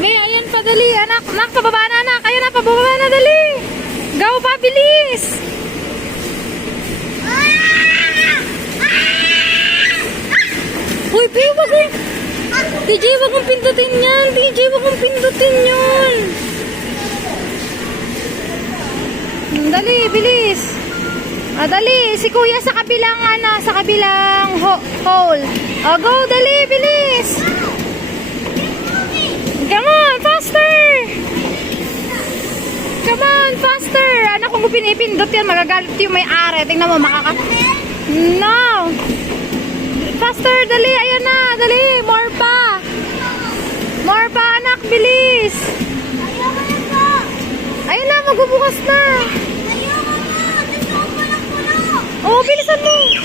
May, ayan pa, dali. Anak, anak, pababa na, anak. Ayan na, pababa na, dali. Go pa, bilis. Uy, Pio, wag mo. TJ, wag mong pindutin yan. TJ, wag mong pindutin yun. Dali, bilis. Ah, dali. Si kuya sa kabilang, sa kabilang hole. Oh, go, dali, bilis. Come on, faster. Come on, faster. Anak, kung pinipindot yan, magagalit yung may-ari. Tingnan mo, No. Faster, dali. Ayan na, dali. More pa. More pa, anak. Bilis. Ayun na, magbubukas na. Oh, bilisan mo.